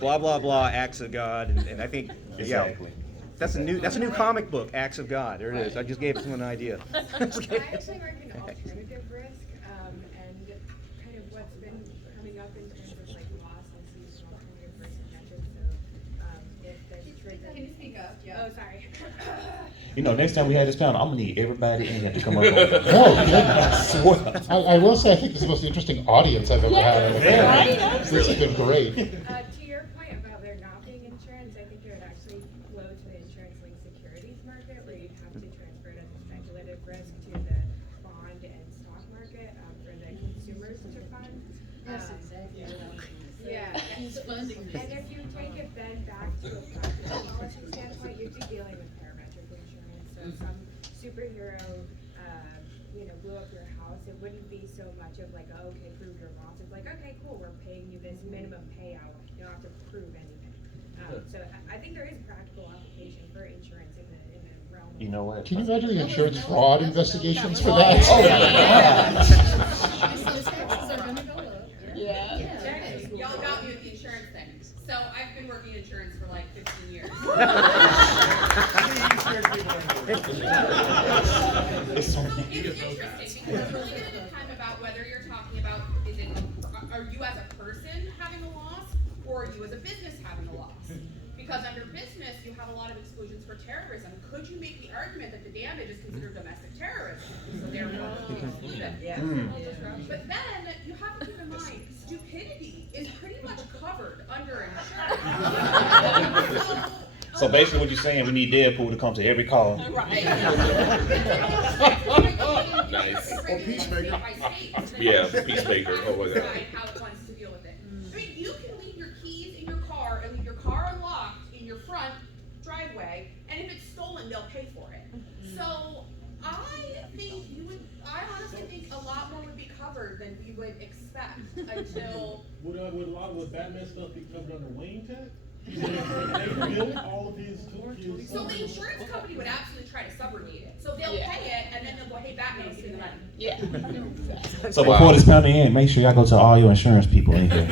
blah blah blah acts of God, and I think Exactly. that's a new comic book, Acts of God. There it is. I just gave someone an idea. I actually work in alternative risk, and kind of what's been coming up in terms of like loss on seasonal alternative risk measures. So if there's trigger. Can you speak up? Yeah. Oh, sorry. Next time we have this panel, I'm gonna need everybody in here to come up. I will say I think this is the most interesting audience I've ever had. This has been great. To your point about there not being insurance, I think it would actually flow to the insurance-linked securities market, where you'd have to transfer it as a speculative risk to the bond and stock market for the consumers to fund. That's exactly what I was gonna say. Yeah. And if you take it then back to a practical policy standpoint, you'd be dealing with parametric insurance. So some superhero blew up your house, it wouldn't be so much of like, oh, okay, prove your loss. It's like, okay, cool, we're paying you this minimum payout. You don't have to prove anything. So I think there is a practical application for insurance in the realm. You know what? Can you imagine the insurance fraud investigations for that? Yeah. Y'all got me with the insurance thing. So I've been working insurance for like 15 years. It's interesting because it's really going to depend about whether you're talking about are you as a person having a loss or are you as a business having a loss? Because under business you have a lot of exclusions for terrorism. Could you make the argument that the damage is considered domestic terrorism? So therefore it's excluded. Yeah. But then you have to keep in mind stupidity is pretty much covered under insurance. So basically what you're saying, we need Deadpool to come to every call. Right. Nice. Or Peacemaker. Yeah, Peacemaker or whatever. How it wants to deal with it. I mean, you can leave your keys in your car and leave your car unlocked in your front driveway, and if it's stolen, they'll pay for it. So I honestly think a lot more would be covered than we would expect until. Would a lot of Batman stuff be covered under Wayne Tech? They built all of these tools. So the insurance company would absolutely try to subrogate it. So they'll pay it, and then they'll go, hey, Batman, give me the money. Yeah. So before this penalty in, make sure y'all go to all your insurance people in here.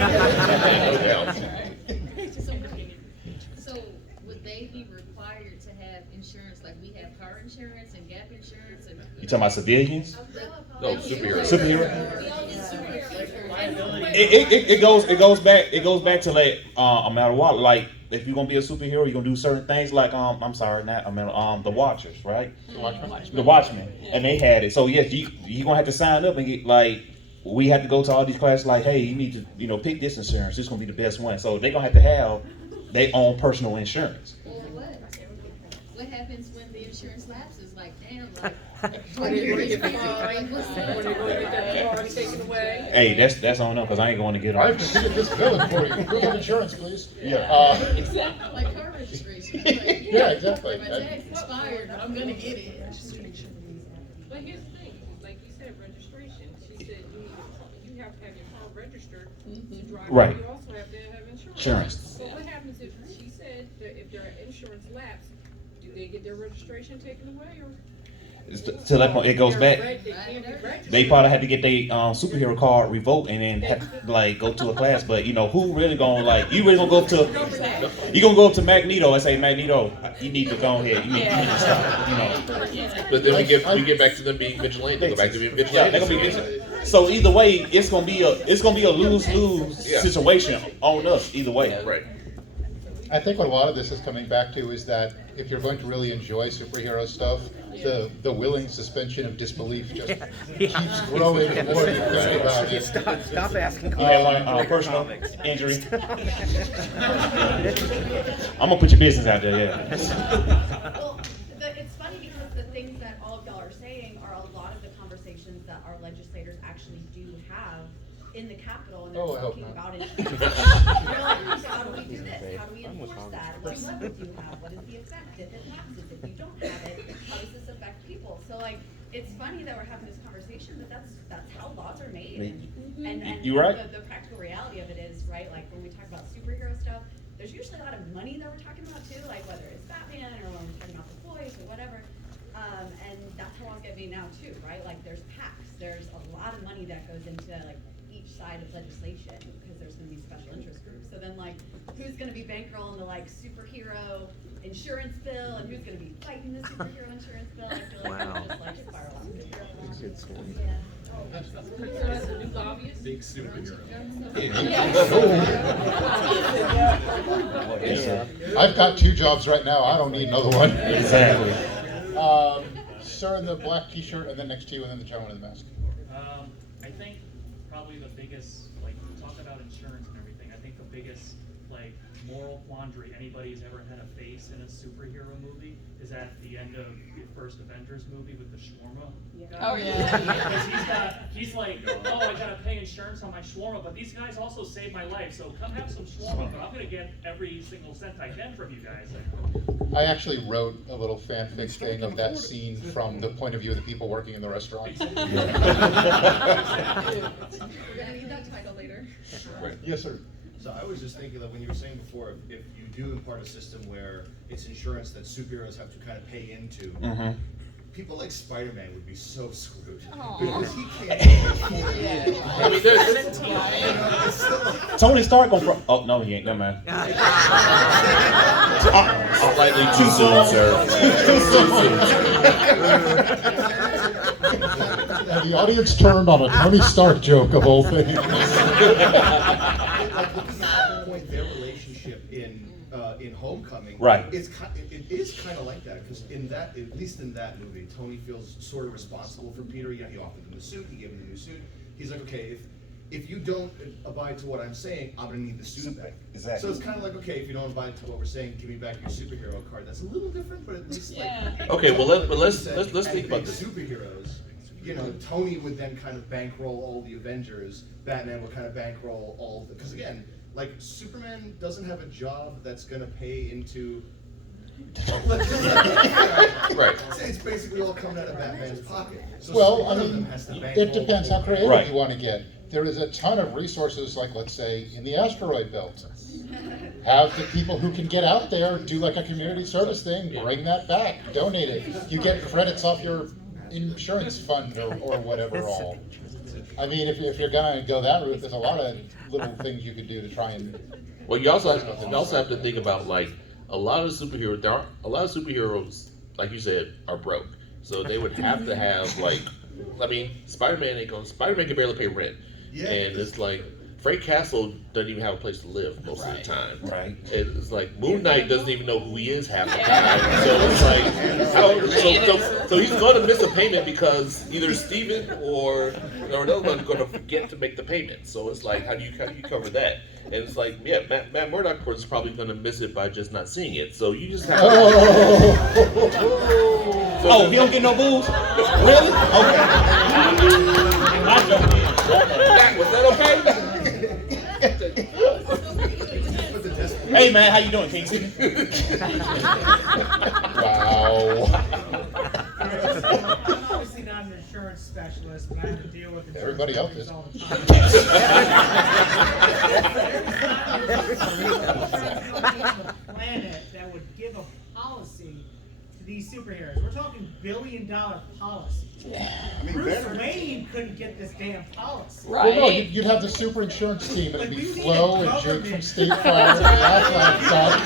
So would they be required to have insurance like we have car insurance and gap insurance? And You talking about civilians? No, superheroes. Superhero. It goes back to like no matter what, like if you're gonna be a superhero, you're gonna do certain things like the Watchers, right? The Watchmen, and they had it. So yes, you gonna have to sign up and get like we had to go to all these classes like, hey, you need to pick this insurance. This is gonna be the best one. So they're gonna have their own personal insurance. or what happens when the insurance lapses? Like damn, like. Hey, that's on them because I ain't going to get I've on. defeated this villain for you. Proof of insurance, please. Yeah. Exactly. Like car registration. Like, yeah, exactly. My tag's expired, but I'm gonna get it. But here's the thing, like you said, registration. She said you have to have your car registered to drive. Right. You also have to have insurance. Insurance. So what happens if she said that if their insurance lapse, do they get their registration taken away or? To that point, it goes back. They can't be registered. They probably had to get their superhero card revoked and then have to, like go to a class. But who really gonna like? You really gonna go up to? You gonna go up to Magneto and say, Magneto, you need to go ahead. You need to stop. But then we get back to them being vigilant. They go back to being vigilant. They're gonna be vigilant. So either way, it's gonna be a lose-lose situation on us. Either way. Right. I think what a lot of this is coming back to is that if you're going to really enjoy superhero stuff, the willing suspension of disbelief just keeps growing the more you think about it. Stop asking You had one personal injury. I'm gonna put your business out there, yeah. Well, it's funny because the things that all of y'all are saying are a lot of the conversations that our legislators actually do have in the Capitol, and they're talking about it. They're like, how do we do this? How do we enforce that? What leverage do you have? What is the effect if it lapses? If you don't have it, how does this affect people? So like, it's funny that we're having this conversation, but that's how laws are made. And You right. the practical reality of it is, right, like when we talk about superhero stuff, there's usually a lot of money that we're talking about too, like whether it's Batman or when we're talking about The Voice or whatever. And that's how laws get made now too, right? Like there's PACs, there's a lot of money that goes into like each side of legislation because there's going to be special interest groups. So then like, who's going to be bankrolling the like superhero insurance bill and who's going to be fighting the superhero insurance bill? I feel like Wow. just like spiral out. Good story. Big superhero. I've got 2 jobs right now. I don't need another one. Exactly. Sir in the black T-shirt, and then next to you, and then the gentleman in the mask. I think probably the biggest, like, we talk about insurance and everything. I think the biggest, like, moral quandary anybody's ever had to face in a superhero movie is at the end of the first Avengers movie with the shawarma. Oh, yeah. Because he's like, oh, I gotta pay insurance on my shawarma, but these guys also saved my life, so come have some shawarma, but I'm gonna get every single cent I can from you guys. I actually wrote a little fanfic thing of that scene from the point of view of the people working in the restaurant. We're gonna need that title later. Yes, sir. So I was just thinking that when you were saying before, if you do impart a system where it's insurance that superheroes have to kind of pay into, people like Spider-Man would be so screwed. Because he can't afford it. I mean, there's Tony Stark gonna oh no, he ain't. Never mind. Slightly too soon, sir. And the audience turned on a Tony Stark joke of all things. Their relationship in Homecoming, Right. it is kind of like that, because in that, at least in that movie, Tony feels sort of responsible for Peter. Yeah, he offered him the suit, he gave him the new suit. He's like, okay, if you don't abide to what I'm saying, I'm gonna need the suit back. Exactly. So it's kind of like, okay, if you don't abide to what we're saying, give me back your superhero card. That's a little different, but at least like. Okay, well let's As think about big this. Superheroes. You know, Tony would then kind of bankroll all the Avengers. Batman would kind of bankroll all the, because again, like Superman doesn't have a job that's gonna pay into. Right. It's basically all coming out of Batman's pocket. So Well, one I of them mean, has to it bankroll depends how all- creative Right. you want to get. There is a ton of resources, like let's say in the asteroid belt. Have the people who can get out there do like a community service thing, bring that back, donate it. You get credits off your insurance fund or whatever all. I mean, if you're gonna go that route, there's a lot of little things you could do to try and. Well, you also have to think about like a lot of superheroes, like you said, are broke. So they would have to have like, I mean, Spider-Man can barely pay rent, Yeah. and it's like Frank Castle doesn't even have a place to live most of the time. Right. And it's like Moon Knight doesn't even know who he is half the time. So it's like, so he's going to miss a payment because either Steven or another one's going to forget to make the payment. So it's like, how do you cover that? And it's like, yeah, Matt Murdock is probably going to miss it by just not seeing it. So you just have to. Oh, he don't get no booze? Really? Okay. Was that okay? Hey man, how you doing, Kingston? Wow. I'm obviously not an insurance specialist, but I have to deal with insurance Everybody else companies is. all the time. Planet that would give a policy to these superheroes. We're talking billion-dollar policies. I mean, Bruce better. Wayne couldn't get this damn policy. Well, no, you'd have the super insurance team, and it'd be Flo and Jake from State Farm and that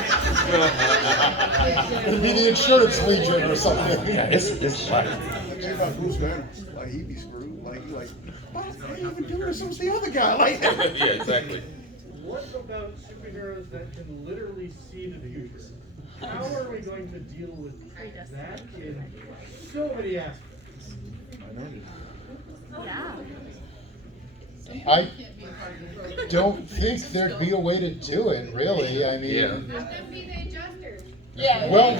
It'd be the insurance legion or something. Yeah, it's like. Think about Bruce Banner. Like, he'd be screwed. Like, why did they even do this? It was the other guy. Like, Yeah, exactly. What about superheroes that can literally see the future? How are we going to deal with that in so many aspects? Yeah. I don't think there'd be a way to do it, really. I mean, Yeah. Let them be the adjusters. Yeah. well,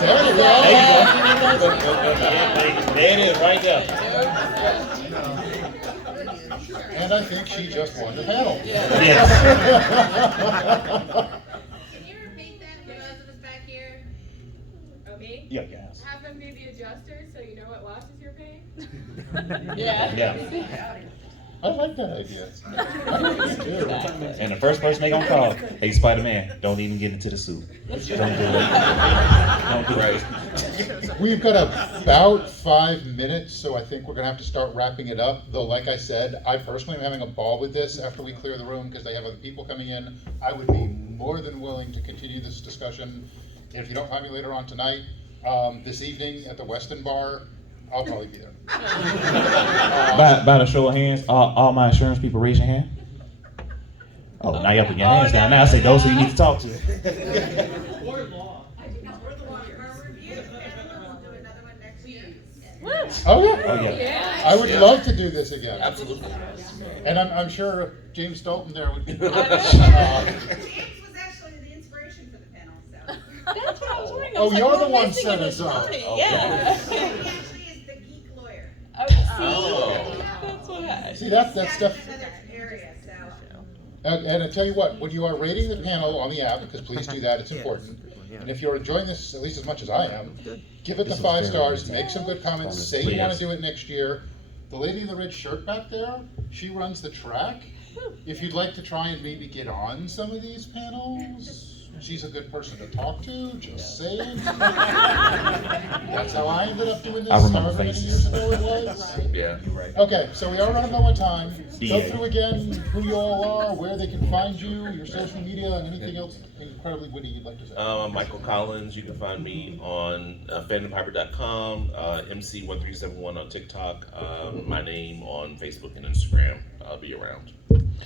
there you go. There it is, right there. And I think she just won the panel. Yes. Can you repeat that for those of us back here? Oh, me? Yeah, yes. Have them be the adjusters so you know what losses you're paying? Yeah. Yeah. I like that idea. And the first person they gonna call, hey Spider-Man, don't even get into the suit. Don't do it. Don't do it. We've got about 5 minutes, so I think we're gonna have to start wrapping it up. Though, like I said, I personally am having a ball with this after we clear the room because they have other people coming in. I would be more than willing to continue this discussion. If you don't find me later on tonight, this evening at the Weston Bar, I'll probably be there. By the show of hands, all my insurance people raise your hand. Oh, now you're putting your hands down. Now I say those who you need to talk to. Or law. Oh yeah. Oh yeah. I would love to do this again. Absolutely. And I'm sure James Dalton there would be. James was actually the I Oh, was like, you're the we're one missing set an us up. attorney. Okay. Yeah. Oh, see, that's what I. See, that's stuff. area, so. And I tell you what, when you are rating the panel on the app, because please do that, it's important. And if you're enjoying this at least as much as I am, give it the 5 stars, make some good comments, say you want to do it next year. The lady in the red shirt back there, she runs the track. If you'd like to try and maybe get on some of these panels, she's a good person to talk to, just saying. That's how I ended up doing this, I remember however many faces. years ago it was. Yeah, you're right. Okay, so we are running low on time. Go DA. through again who you all are, where they can find you, your social media, and anything else incredibly witty you'd like to say. Michael Collins, you can find me on fandomhyper.com, MC1371 on TikTok, my name on Facebook and Instagram. I'll be around.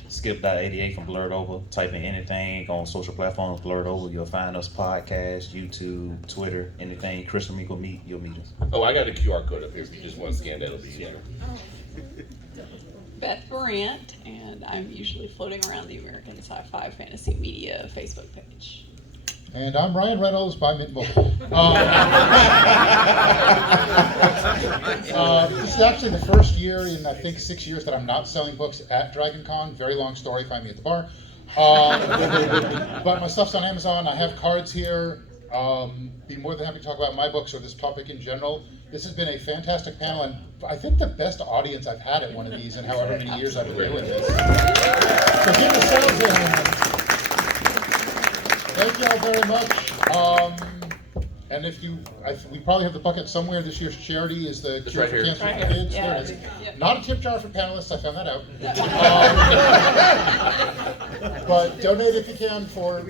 Skip.88 from Blurred Over. Type in anything on social platforms, Blurred Over. You'll find us podcast, YouTube, Twitter, anything. Chris and me will meet, you'll meet us. Oh, I got a QR code up here. If you just want to scan that, it'll be easier. Beth Verant, and I'm usually floating around the American Sci-Fi Fantasy Media Facebook page. And I'm Ryan Reynolds by Mint Mobile. This is actually the first year in, I think, 6 years that I'm not selling books at Dragon Con. Very long story, find me at the bar. But my stuff's on Amazon. I have cards here. Be more than happy to talk about my books or this topic in general. This has been a fantastic panel, and I think the best audience I've had at one of these in however many years I've been doing this. So give yourselves a hand. Thank you all very much. And if you, we probably have the bucket somewhere. This year's charity is the Cure right for here. Cancer Right for here. Kids. Yeah. There it is. Yep. Not a tip jar for panelists. I found that out. But donate if you can for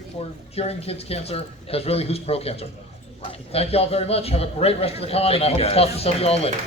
curing kids' cancer, because really, who's pro-cancer? Thank you all very much. Have a great rest of the con, and I hope to talk to some of you all later.